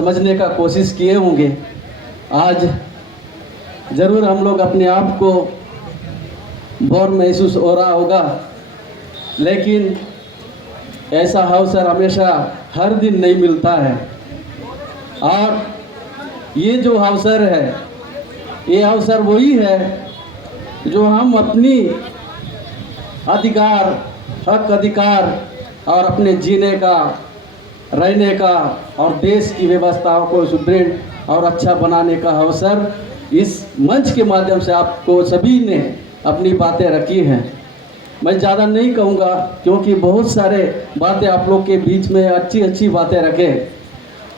समझने का कोशिश किए होंगे। आज ज़रूर हम लोग अपने आप को बोर महसूस हो रहा होगा, लेकिन ऐसा अवसर हमेशा हर दिन नहीं मिलता है। और ये जो अवसर है, ये अवसर वही है जो हम अपनी अधिकार, हक अधिकार और अपने जीने का, रहने का और देश की व्यवस्थाओं को सुदृढ़ और अच्छा बनाने का अवसर इस मंच के माध्यम से आपको सभी ने अपनी बातें रखी हैं। मैं ज़्यादा नहीं कहूँगा क्योंकि बहुत सारे बातें आप लोग के बीच में अच्छी अच्छी बातें रखे।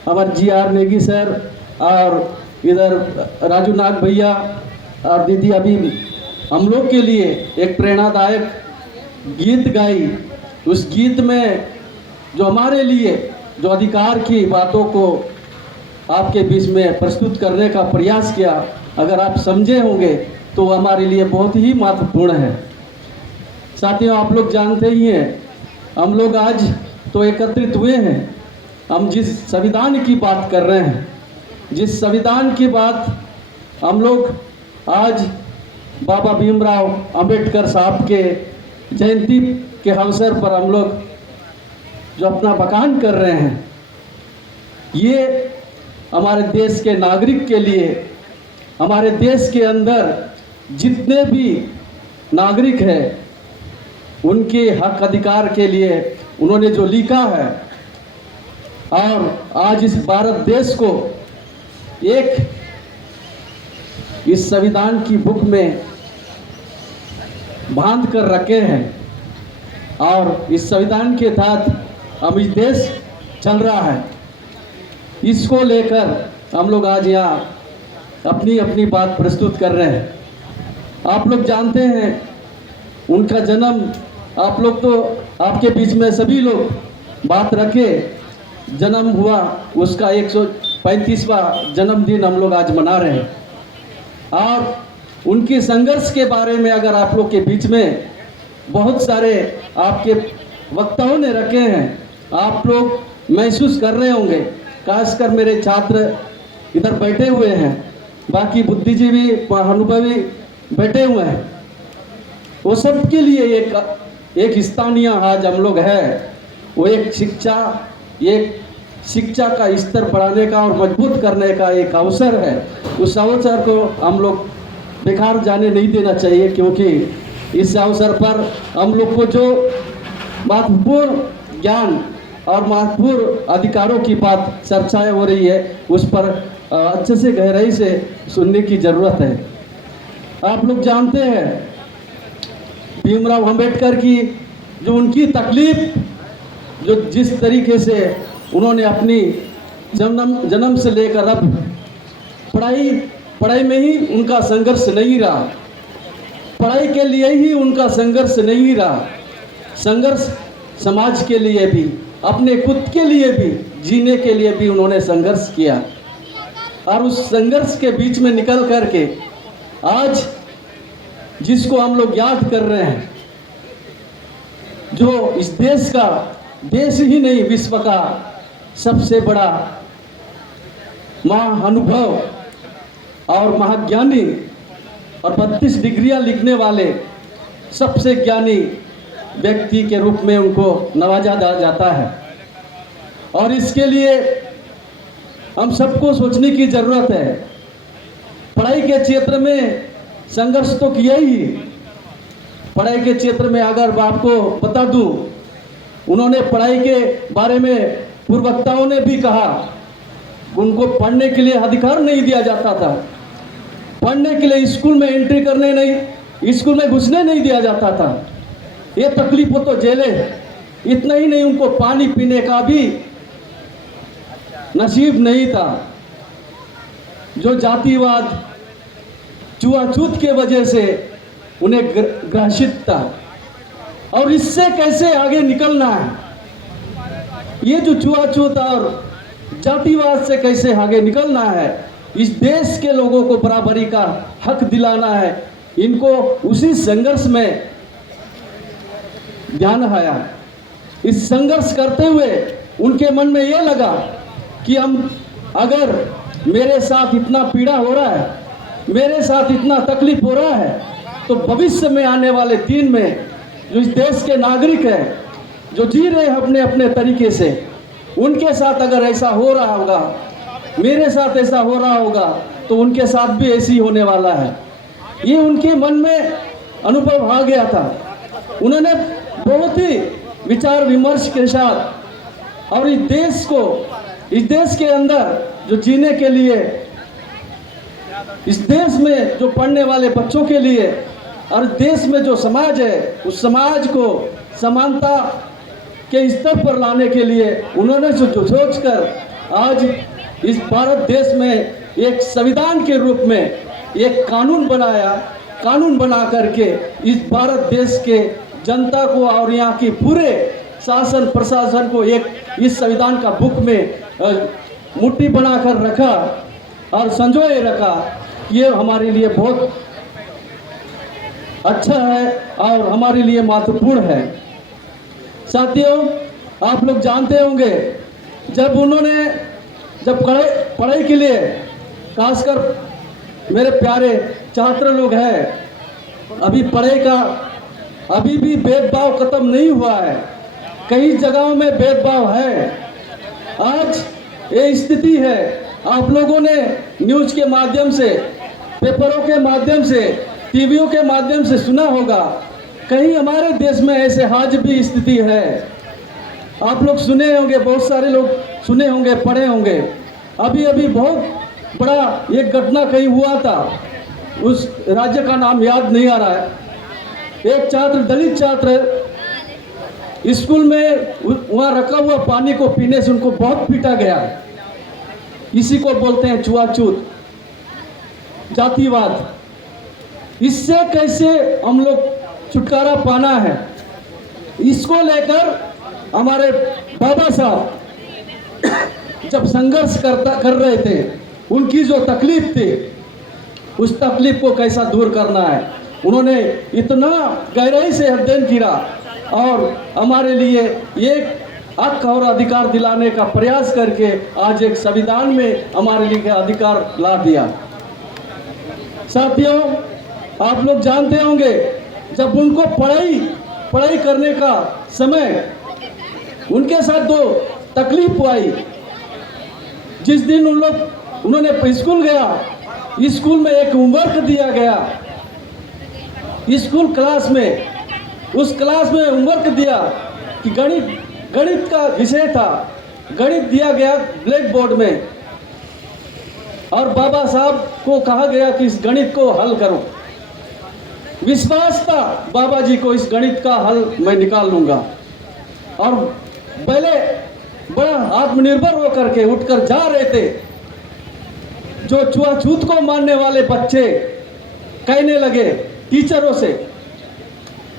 हमारे GR नेगी सर और इधर राजू नाग भैया और दीदी अभी हम लोग के लिए एक प्रेरणादायक गीत गाई। उस गीत में जो हमारे लिए जो अधिकार की बातों को आपके बीच में प्रस्तुत करने का प्रयास किया, अगर आप समझे होंगे तो हमारे लिए बहुत ही महत्वपूर्ण है। साथियों, आप लोग जानते ही हैं, हम लोग आज तो एकत्रित हुए हैं, हम जिस संविधान की बात कर रहे हैं, जिस संविधान की बात हम लोग आज बाबा भीमराव अंबेडकर साहब के जयंती के अवसर पर हम लोग जो अपना बखान कर रहे हैं, ये हमारे देश के नागरिक के लिए, हमारे देश के अंदर जितने भी नागरिक हैं उनके हक अधिकार के लिए उन्होंने जो लिखा है, और आज इस भारत देश को एक इस संविधान की बुक में बांध कर रखे हैं, और इस संविधान के तहत अब इस देश चल रहा है। इसको लेकर हम लोग आज यहाँ अपनी अपनी बात प्रस्तुत कर रहे हैं। आप लोग जानते हैं उनका जन्म, आप लोग तो आपके बीच में सभी लोग बात रखे, जन्म हुआ उसका 135वां जन्मदिन हम लोग आज मना रहे हैं। और उनके संघर्ष के बारे में अगर आप लोग के बीच में बहुत सारे आपके वक्ताओं ने रखे हैं, आप लोग महसूस कर रहे होंगे, खासकर मेरे छात्र इधर बैठे हुए हैं, बाकी बुद्धिजीवी अनुभवी बैठे हुए हैं, वो सब के लिए एक स्थानीय आज हम लोग है, वो एक शिक्षा का स्तर बढ़ाने का और मजबूत करने का एक अवसर है। उस अवसर को हम लोग बेकार जाने नहीं देना चाहिए, क्योंकि इस अवसर पर हम लोग को जो महत्वपूर्ण ज्ञान और महत्वपूर्ण अधिकारों की बात चर्चाएं हो रही है, उस पर अच्छे से गहराई से सुनने की ज़रूरत है। आप लोग जानते हैं भीमराव अंबेडकर की जो उनकी तकलीफ, जो जिस तरीके से उन्होंने अपनी जन्म से लेकर अब पढ़ाई में ही उनका संघर्ष नहीं रहा, पढ़ाई के लिए ही उनका संघर्ष नहीं रहा, संघर्ष समाज के लिए भी, अपने खुद के लिए भी, जीने के लिए भी उन्होंने संघर्ष किया। और उस संघर्ष के बीच में निकल करके आज जिसको हम लोग याद कर रहे हैं, जो इस देश का, देश ही नहीं विश्व का सबसे बड़ा महाअनुभव और महाज्ञानी और 32 डिग्रियां लिखने वाले सबसे ज्ञानी व्यक्ति के रूप में उनको नवाजा जाता है। और इसके लिए हम सबको सोचने की ज़रूरत है। पढ़ाई के क्षेत्र में संघर्ष तो किया ही, पढ़ाई के क्षेत्र में अगर आपको बता दूं, उन्होंने पढ़ाई के बारे में पूर्ववक्ताओं ने भी कहा, उनको पढ़ने के लिए अधिकार नहीं दिया जाता था, पढ़ने के लिए स्कूल में एंट्री करने नहीं, स्कूल में घुसने नहीं दिया जाता था। ये तकलीफ हो तो जेले, इतना ही नहीं, उनको पानी पीने का भी नसीब नहीं था। जो जातिवाद, छुआछूत के वजह से उन्हें ग्रसित था, और इससे कैसे आगे निकलना है, ये जो छुआछूत और जातिवाद से कैसे आगे निकलना है, इस देश के लोगों को बराबरी का हक दिलाना है, इनको उसी संघर्ष में ध्यान आया। इस संघर्ष करते हुए उनके मन में ये लगा कि हम अगर मेरे साथ इतना पीड़ा हो रहा है, मेरे साथ इतना तकलीफ हो रहा है, तो भविष्य में आने वाले दिन में जो इस देश के नागरिक हैं, जो जी रहे हैं अपने अपने तरीके से, उनके साथ अगर ऐसा हो रहा होगा, मेरे साथ ऐसा हो रहा होगा, तो उनके साथ भी ऐसी होने वाला है। ये उनके मन में अनुभव आ गया था। उन्होंने बहुत ही विचार विमर्श के साथ और इस देश के अंदर जो जीने के लिए, इस देश में जो पढ़ने वाले बच्चों के लिए और देश में जो समाज है, उस समाज को समानता के स्तर पर लाने के लिए उन्होंने जो सोचकर आज इस भारत देश में एक संविधान के रूप में एक कानून बना करके इस भारत देश के जनता को और यहाँ की पूरे शासन प्रशासन को एक इस संविधान का बुक में मुट्ठी बनाकर रखा और संजोए रखा। ये हमारे लिए बहुत अच्छा है और हमारे लिए महत्वपूर्ण है। साथियों, आप लोग जानते होंगे जब पढ़ाई के लिए, खासकर मेरे प्यारे छात्र लोग हैं, अभी भी भेदभाव खत्म नहीं हुआ है। कई जगहों में भेदभाव है। आज ये स्थिति है। आप लोगों ने न्यूज़ के माध्यम से, पेपरों के माध्यम से, टीवियों के माध्यम से सुना होगा, कहीं हमारे देश में ऐसे आज भी स्थिति है। आप लोग सुने होंगे, बहुत सारे लोग सुने होंगे, पढ़े होंगे। अभी बहुत बड़ा एक घटना कहीं हुआ था, उस राज्य का नाम याद नहीं आ रहा है। एक छात्र, दलित छात्र, स्कूल में वहाँ रखा हुआ पानी को पीने से उनको बहुत पीटा गया। इसी को बोलते हैं छुआछूत, जातिवाद। इससे कैसे हम लोग छुटकारा पाना है, इसको लेकर हमारे बाबा साहब जब संघर्ष कर रहे थे, उनकी जो तकलीफ थी, उस तकलीफ को कैसा दूर करना है, उन्होंने इतना गहराई से अध्ययन किया और हमारे लिए एक हक और अधिकार दिलाने का प्रयास करके आज एक संविधान में हमारे लिए अधिकार ला दिया। साथियों, आप लोग जानते होंगे जब उनको पढ़ाई करने का समय उनके साथ दो तकलीफ आई। जिस दिन उन्होंने स्कूल गया, स्कूल में एक होमवर्क दिया गया, स्कूल क्लास में, उस क्लास में होमवर्क दिया कि गणित का विषय था, गणित दिया गया ब्लैक बोर्ड में, और बाबा साहब को कहा गया कि इस गणित को हल करो। विश्वास था बाबा जी को, इस गणित का हल मैं निकाल लूंगा। और पहले बड़ा आत्मनिर्भर होकर के उठकर जा रहे थे। जो छुआछूत को मानने वाले बच्चे कहने लगे टीचरों से,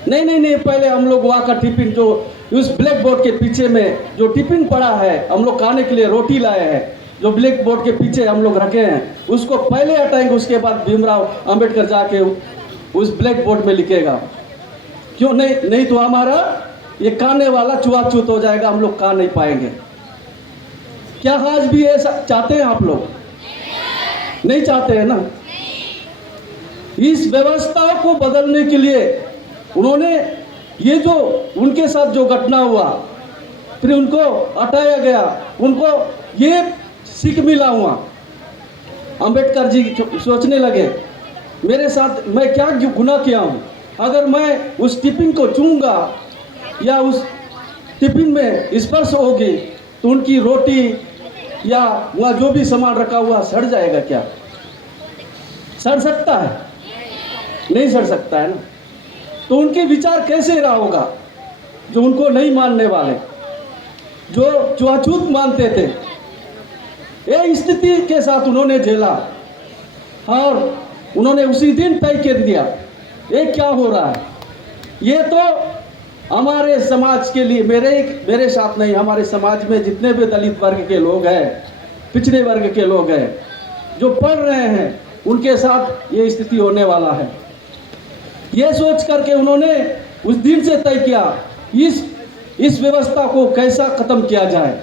नहीं, पहले हम लोग वहाँ का टिफिन, जो उस ब्लैक बोर्ड के पीछे में जो टिफिन पड़ा है, हम लोग खाने के लिए रोटी लाए हैं, जो ब्लैक बोर्ड के पीछे हम लोग रखे हैं, उसको पहले हटाएंगे, उसके बाद भीमराव अंबेडकर जाके उस ब्लैक बोर्ड में लिखेगा। क्यों नहीं तो हमारा ये खाने वाला छुआछूत हो जाएगा, हम लोग खा नहीं पाएंगे। क्या आज भी ऐसा चाहते हैं आप लोग? नहीं चाहते हैं ना। इस व्यवस्था को बदलने के लिए उन्होंने ये जो उनके साथ जो घटना हुआ, फिर उनको हटाया गया, उनको ये सीख मिला हुआ। अंबेडकर जी सोचने लगे, मेरे साथ मैं क्या गुनाह किया हूँ? अगर मैं उस टिफिन को छूंगा या उस टिफिन में स्पर्श होगी तो उनकी रोटी या वहाँ जो भी सामान रखा हुआ सड़ जाएगा क्या? सड़ सकता है? नहीं सड़ सकता है ना। तो उनके विचार कैसे रहा होगा जो उनको नहीं मानने वाले, जो छुआछूत मानते थे। ये स्थिति के साथ उन्होंने झेला और उन्होंने उसी दिन तय कर दिया ये क्या हो रहा है। ये तो हमारे समाज के लिए, मेरे साथ नहीं, हमारे समाज में जितने भी दलित वर्ग के लोग हैं, पिछड़े वर्ग के लोग हैं, जो पढ़ रहे हैं, उनके साथ ये स्थिति होने वाला है। ये सोच करके उन्होंने उस दिन से तय किया इस व्यवस्था को कैसा खत्म किया जाए।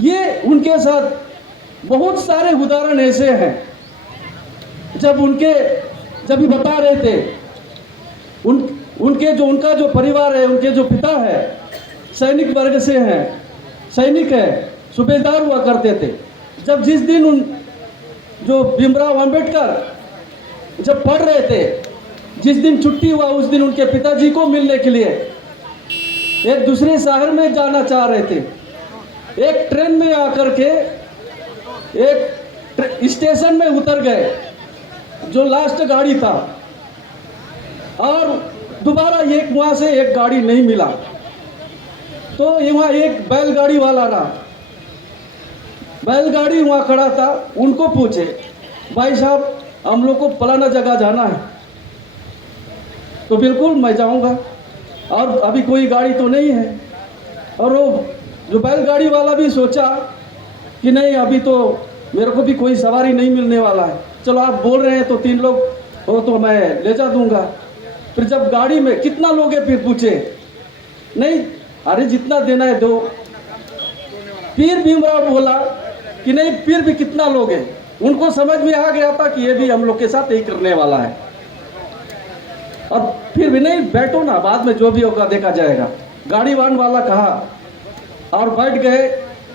ये उनके साथ बहुत सारे उदाहरण ऐसे हैं। जब ये बता रहे थे, उनका जो परिवार है, उनके जो पिता है सैनिक वर्ग से हैं, सैनिक है, सूबेदार हुआ करते थे। जब जिस दिन जो भीमराव अंबेडकर जब पढ़ रहे थे, जिस दिन छुट्टी हुआ उस दिन उनके पिताजी को मिलने के लिए एक दूसरे शहर में जाना चाह रहे थे। एक ट्रेन में आकर के एक स्टेशन में उतर गए, जो लास्ट गाड़ी था, और दोबारा वहाँ से एक गाड़ी नहीं मिला। तो वहाँ एक बैलगाड़ी वाला रहा, बैलगाड़ी वहाँ खड़ा था। उनको पूछे, भाई साहब हम लोग को फलाना जगह जाना है। तो बिल्कुल मैं जाऊँगा, और अभी कोई गाड़ी तो नहीं है। और वो जो बैलगाड़ी वाला भी सोचा कि नहीं, अभी तो मेरे को भी कोई सवारी नहीं मिलने वाला है, चलो आप बोल रहे हैं तो 3 लोग हो तो मैं ले जा दूंगा। फिर जब गाड़ी में कितना लोग है, फिर पूछे, नहीं अरे जितना देना है दो। फिर भीमराव बोला कि नहीं, फिर भी कितना लोग हैं। उनको समझ में आ गया था कि ये भी हम लोग के साथ यही करने वाला है। और फिर भी नहीं, बैठो ना, बाद में जो भी होगा देखा जाएगा। गाड़ी वाहन वाला कहा और बैठ गए।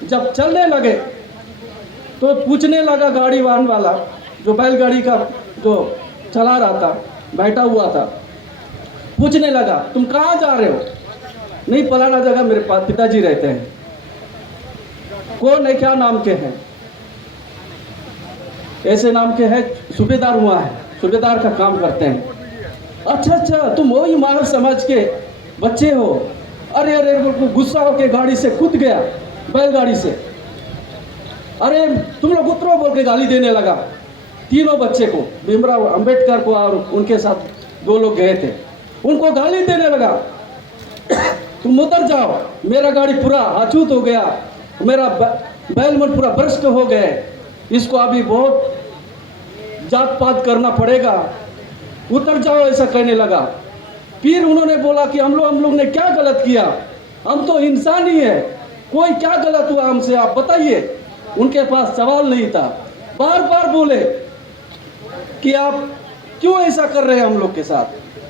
जब चलने लगे तो पूछने लगा गाड़ी वाहन वाला, जो बैलगाड़ी का जो चला रहा था, बैठा हुआ था, पूछने लगा तुम कहाँ जा रहे हो? नहीं फलाना जगह मेरे पास पिताजी रहते हैं। कौन है, क्या नाम के हैं? ऐसे नाम के हैं, सूबेदार हुआ है, सूबेदार का काम करते हैं। अच्छा तुम वही मानव समाज के बच्चे हो? अरे गुस्सा होके गाड़ी से कूद गया, बैलगाड़ी से। अरे तुम लोग उतरो बोल के गाली देने लगा। तीनों बच्चे को, भीमराव अंबेडकर को और उनके साथ 2 लोग गए थे, उनको गाली देने लगा। तुम उतर जाओ, मेरा गाड़ी पूरा आछूत हो गया, मेरा बैलमन पूरा भ्रष्ट हो गए, इसको अभी बहुत जात पात करना पड़ेगा, उतर जाओ, ऐसा कहने लगा। फिर उन्होंने बोला कि हम लोग ने क्या गलत किया? हम तो इंसान ही है, कोई क्या गलत हुआ हमसे, आप बताइए। उनके पास सवाल नहीं था। बार बार बोले कि आप क्यों ऐसा कर रहे हैं हम लोग के साथ,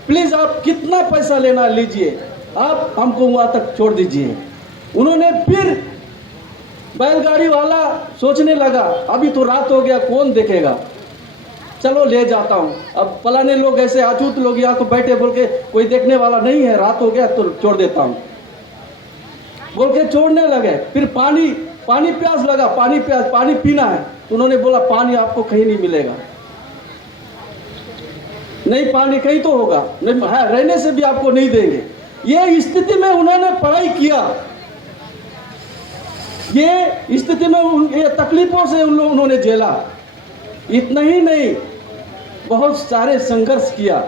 प्लीज आप कितना पैसा लेना लीजिए, आप हमको वहां तक छोड़ दीजिए। उन्होंने फिर बैलगाड़ी वाला सोचने लगा अभी तो रात हो गया, कौन देखेगा, चलो ले जाता हूँ। अब फलाने लोग ऐसे अछूत लोग यहाँ तो बैठे बोल के कोई देखने वाला नहीं है, रात हो गया तो छोड़ देता हूँ बोल के छोड़ने लगे। फिर पानी प्यास लगा, पानी पीना है। तो उन्होंने बोला पानी आपको कहीं नहीं मिलेगा। नहीं, पानी कहीं तो होगा, नहीं रहने से भी आपको नहीं देंगे। ये स्थिति में उन्होंने पढ़ाई किया, ये स्थिति में ये तकलीफों से उन्होंने झेला। इतना ही नहीं, बहुत सारे संघर्ष किया।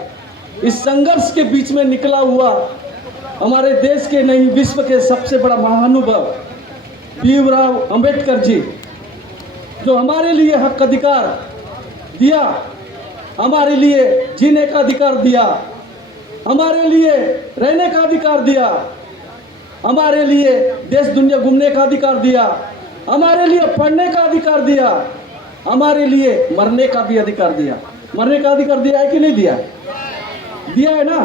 इस संघर्ष के बीच में निकला हुआ हमारे देश के नहीं, विश्व के सबसे बड़ा महानुभव भीमराव अंबेडकर जी, जो हमारे लिए हक अधिकार दिया, हमारे लिए जीने का अधिकार दिया, हमारे लिए रहने का अधिकार दिया, हमारे लिए देश दुनिया घूमने का अधिकार दिया, हमारे लिए पढ़ने का अधिकार दिया, हमारे लिए मरने का भी अधिकार दिया। मरने का अधिकार दिया है कि नहीं दिया? दिया है ना,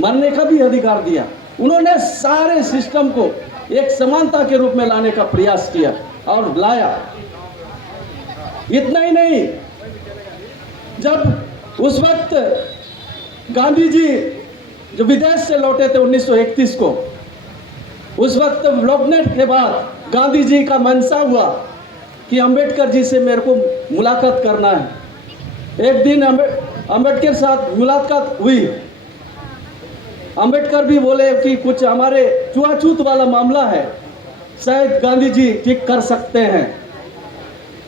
मरने का भी अधिकार दिया। उन्होंने सारे सिस्टम को एक समानता के रूप में लाने का प्रयास किया और लाया। इतना ही नहीं, जब उस वक्त गांधी जी जो विदेश से लौटे थे 1931 को, उस वक्त लौटने के बाद गांधी जी का मनसा हुआ कि अंबेडकर जी से मेरे को मुलाकात करना है। एक दिन अंबेडकर साथ मुलाकात हुई। अंबेडकर भी बोले कि कुछ हमारे छुआछूत वाला मामला है, शायद गांधी जी ठीक कर सकते हैं।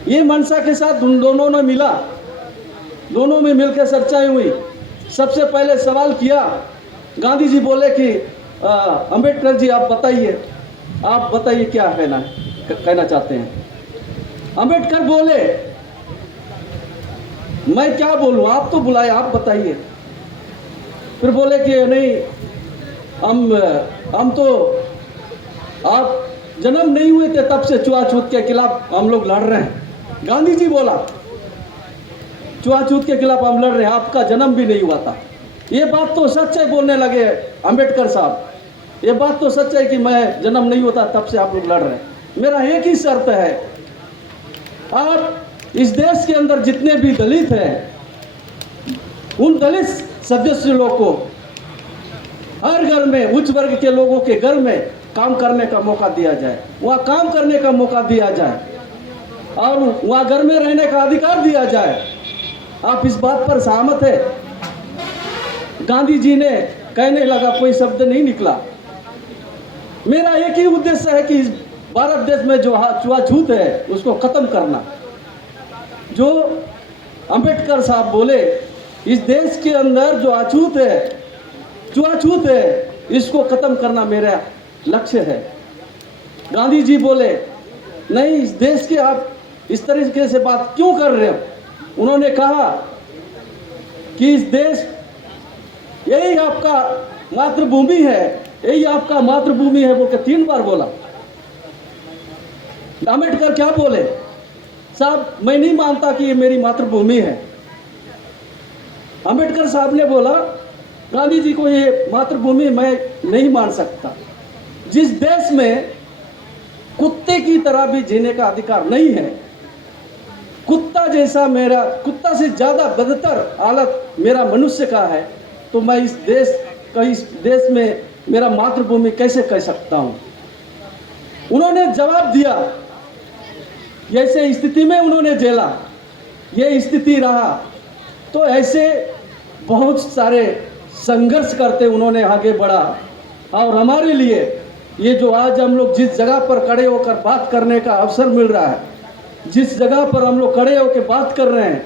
ये मनसा के साथ उन दोनों ने मिला, दोनों में मिलकर चर्चाएं हुई। सबसे पहले सवाल किया, गांधी जी बोले कि अंबेडकर जी आप बताइए क्या कहना चाहते हैं। अंबेडकर बोले मैं क्या बोलूं, आप तो बुलाए, आप बताइए। फिर बोले कि नहीं, हम तो आप जन्म नहीं हुए थे तब से छुआछूत के खिलाफ हम लोग लड़ रहे हैं। गांधी जी बोला छुआछूत के खिलाफ हम लड़ रहे हैं, आपका जन्म भी नहीं हुआ था। ये बात तो सच है, बोलने लगे अंबेडकर साहब, ये बात तो सच है कि मैं जन्म नहीं होता तब से आप लोग लड़ रहे हैं। मेरा एक ही शर्त है, आप इस देश के अंदर जितने भी दलित हैं, उन दलित सदस्य लोग को हर घर में, उच्च वर्ग के लोगों के घर में काम करने का मौका दिया जाए, वहाँ काम करने का मौका दिया जाए और वहाँ घर में रहने का अधिकार दिया जाए। आप इस बात पर सहमत है? गांधी जी ने कहने लगा, कोई शब्द नहीं निकला। मेरा एक ही उद्देश्य है कि इस भारत देश में जो छुआछूत है उसको खत्म करना। जो अंबेडकर साहब बोले, इस देश के अंदर जो अछूत है, छुआछूत है, इसको खत्म करना मेरा लक्ष्य है। गांधी जी बोले, नहीं, इस देश के आप इस तरीके से बात क्यों कर रहे हो? उन्होंने कहा कि इस देश, यही आपका मातृभूमि है, यही आपका मातृभूमि है, वो के 3 बार बोला। अंबेडकर क्या बोले? साहब, मैं नहीं मानता कि ये मेरी मातृभूमि है। अंबेडकर साहब ने बोला, गांधी जी को ये मातृभूमि मैं नहीं मान सकता। जिस देश में कुत्ते की तरह भी जीने का अधिकार नहीं है, कुत्ता जैसा, मेरा कुत्ता से ज़्यादा बदतर हालत मेरा मनुष्य का है, तो मैं इस देश में मेरा मातृभूमि कैसे कह सकता हूँ? उन्होंने जवाब दिया, जैसे स्थिति में उन्होंने झेला, ये स्थिति रहा, तो ऐसे बहुत सारे संघर्ष करते उन्होंने आगे बढ़ा। और हमारे लिए ये जो आज हम लोग जिस जगह पर खड़े होकर बात करने का अवसर मिल रहा है, जिस जगह पर हम लोग खड़े होकर बात कर रहे हैं,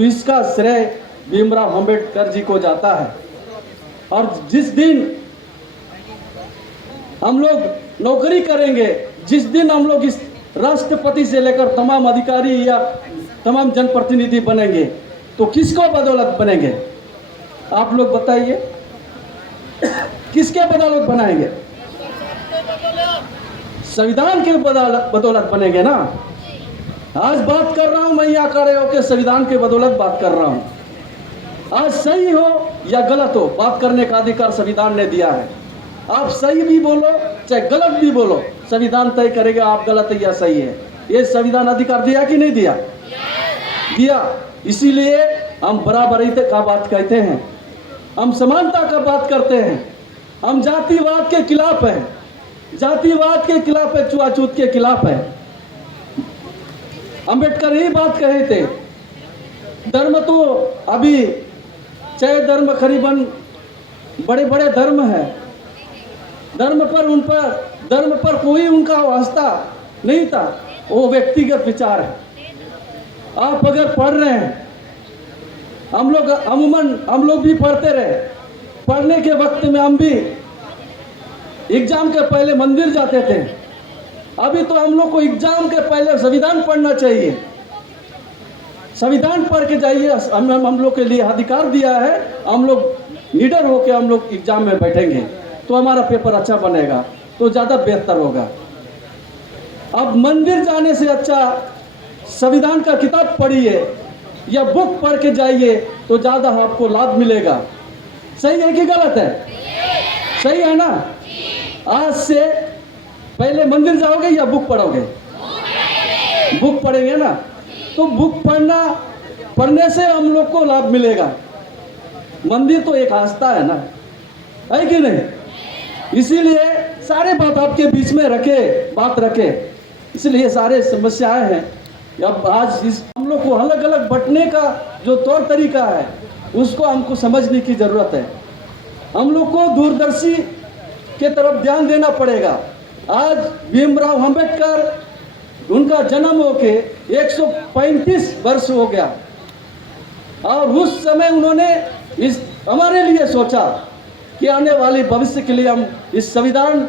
इसका श्रेय भीमराव अंबेडकर जी को जाता है। और जिस दिन हम लोग नौकरी करेंगे, जिस दिन हम लोग इस राष्ट्रपति से लेकर तमाम अधिकारी या तमाम जनप्रतिनिधि बनेंगे, तो किसको बदौलत बनेंगे? आप लोग बताइए, किसके बदौलत बनाएंगे? संविधान के बदौलत बनेंगे ना। आज बात कर रहा हूं मैं यहाँ खड़े होकर, संविधान के बदौलत बात कर रहा हूं। आज सही हो या गलत हो, बात करने का अधिकार संविधान ने दिया है। आप सही भी बोलो चाहे गलत भी बोलो, संविधान तय करेगा आप गलत है या सही है। ये संविधान अधिकार दिया कि नहीं दिया? दिया। इसीलिए हम बराबरी का बात कहते हैं, हम समानता का बात करते हैं, हम जातिवाद के खिलाफ हैं, जातिवाद के खिलाफ है, छुआछूत के खिलाफ है। अंबेडकर यही बात कहे थे, धर्म तो अभी चाहे धर्म करीबन बड़े बड़े धर्म है, धर्म पर कोई उनका वास्ता नहीं था, वो व्यक्तिगत विचार है। आप अगर पढ़ रहे हैं, हम लोग भी पढ़ते रहे, पढ़ने के वक्त में हम भी एग्जाम के पहले मंदिर जाते थे। अभी तो हम लोग को एग्जाम के पहले संविधान पढ़ना चाहिए। संविधान पढ़ के जाइए, हम लोग के लिए अधिकार दिया है, हम लोग निडर होकर हम लोग एग्जाम में बैठेंगे तो हमारा पेपर अच्छा बनेगा, तो ज़्यादा बेहतर होगा। अब मंदिर जाने से अच्छा संविधान का किताब पढ़िए या बुक पढ़ के जाइए तो ज़्यादा आपको लाभ मिलेगा। सही है कि गलत है? सही है ना? आज से पहले मंदिर जाओगे या बुक पढ़ोगे? बुक पढ़ेंगे ना, तो बुक पढ़ने से हम लोग को लाभ मिलेगा। मंदिर तो एक आस्था है ना, है कि नहीं? इसीलिए सारे बात आपके बीच में बात रखे, इसलिए सारे समस्याएं हैं। अब आज हम लोग को अलग अलग बंटने का जो तौर तरीका है उसको हमको समझने की ज़रूरत है। हम लोग को दूरदर्शी के तरफ ध्यान देना पड़ेगा। आज भीमराव अंबेडकर उनका जन्म होके 135 वर्ष हो गया और उस समय उन्होंने हमारे लिए सोचा कि आने वाले भविष्य के लिए हम इस संविधान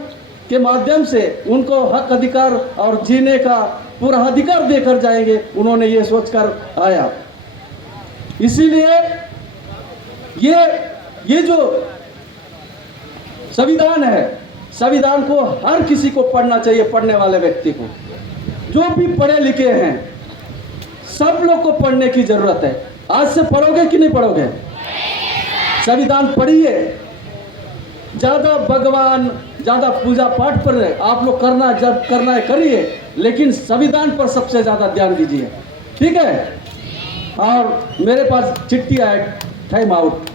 के माध्यम से उनको हक अधिकार और जीने का पूरा अधिकार देकर जाएंगे। उन्होंने ये सोचकर आया। इसीलिए ये जो संविधान है, संविधान को हर किसी को पढ़ना चाहिए, पढ़ने वाले व्यक्ति को, जो भी पढ़े लिखे हैं सब लोग को पढ़ने की जरूरत है। आज से पढ़ोगे कि नहीं पढ़ोगे? संविधान पढ़िए, ज़्यादा भगवान, ज़्यादा पूजा पाठ पर आप लोग करना, जब करना है करिए, लेकिन संविधान पर सबसे ज़्यादा ध्यान दीजिए, ठीक है? और मेरे पास चिट्ठी आए टाइम आउट,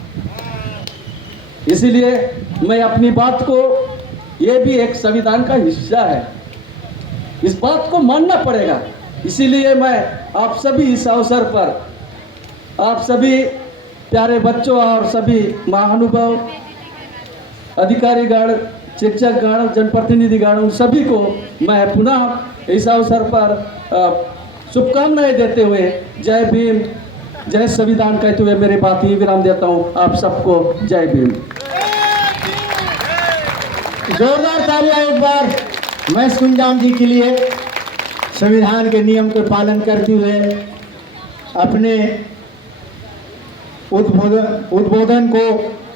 इसीलिए मैं अपनी बात को, ये भी एक संविधान का हिस्सा है, इस बात को मानना पड़ेगा। इसीलिए मैं आप सभी इस अवसर पर, आप सभी प्यारे बच्चों और सभी महानुभाव, अधिकारीगण, शिक्षकगण, जनप्रतिनिधिगण, उन सभी को मैं पुनः इस अवसर पर शुभकामनाएं देते हुए जय भीम, जय संविधान कहते हुए मेरी बात ही विराम देता हूँ। आप सबको जय भीम। जोरदार तालियां एक बार मैं कुंजाम जी के लिए। संविधान के नियम के पालन करते हुए अपने उद्बोधन को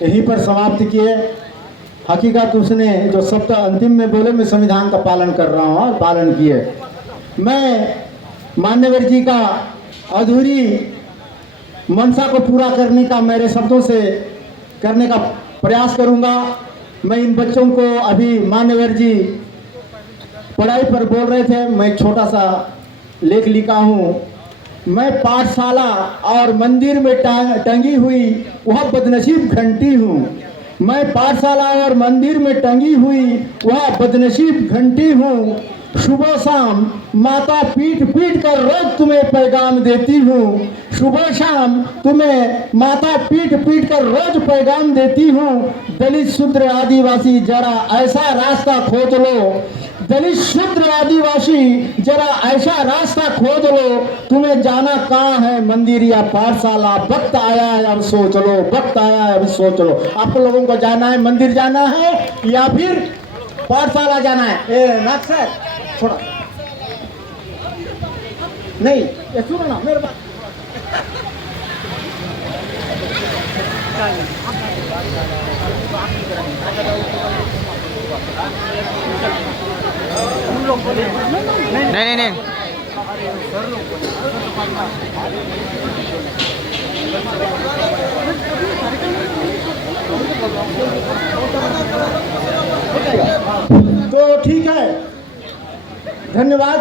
यहीं पर समाप्त किए। हकीकत उसने जो शब्द अंतिम में बोले, मैं संविधान का पालन कर रहा हूँ और पालन किए। मैं मान्यवर जी का अधूरी मंशा को पूरा करने का, मेरे शब्दों से करने का प्रयास करूँगा। मैं इन बच्चों को, अभी मान्यवर जी पढ़ाई पर बोल रहे थे, मैं एक छोटा सा लेख लिखा हूँ। मैं पाठशाला और मंदिर में टंगी हुई वह बदनसीब घंटी हूँ। मैं पाठशाला और मंदिर में टंगी हुई वह बदनसीब घंटी हूँ। सुबह शाम माता पीट पीट कर रोज तुम्हें पैगाम देती हूँ। सुबह शाम तुम्हें माता पीट पीट कर रोज पैगाम देती हूँ। दलित शूद्र आदिवासी जरा ऐसा रास्ता खोज लो, दलित शूद्र आदिवासी जरा ऐसा रास्ता खोज लो। तुम्हें जाना कहाँ है, मंदिर या पाठशाला? वक्त आया है अब सोच लो, वक्त आया है अब सोच लो। आप लोगों को जाना है, मंदिर जाना है या फिर पाठशाला जाना है? नाथ सर थोड़ा नहीं, ये सुनो ना मेरे बात। नहीं नहीं नहीं तो ठीक है, धन्यवाद।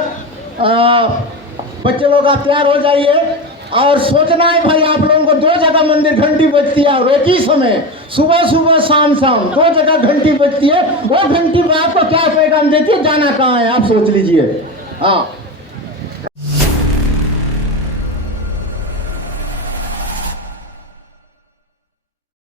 बच्चे लोग आप तैयार हो जाइए और सोचना है भाई, आप लोगों को 2 जगह मंदिर घंटी बजती है और एक ही समय, सुबह सुबह शाम शाम 2 जगह घंटी बजती है। वो घंटी में आपको क्या पैगाम देती है, जाना कहाँ है, आप सोच लीजिए। हाँ।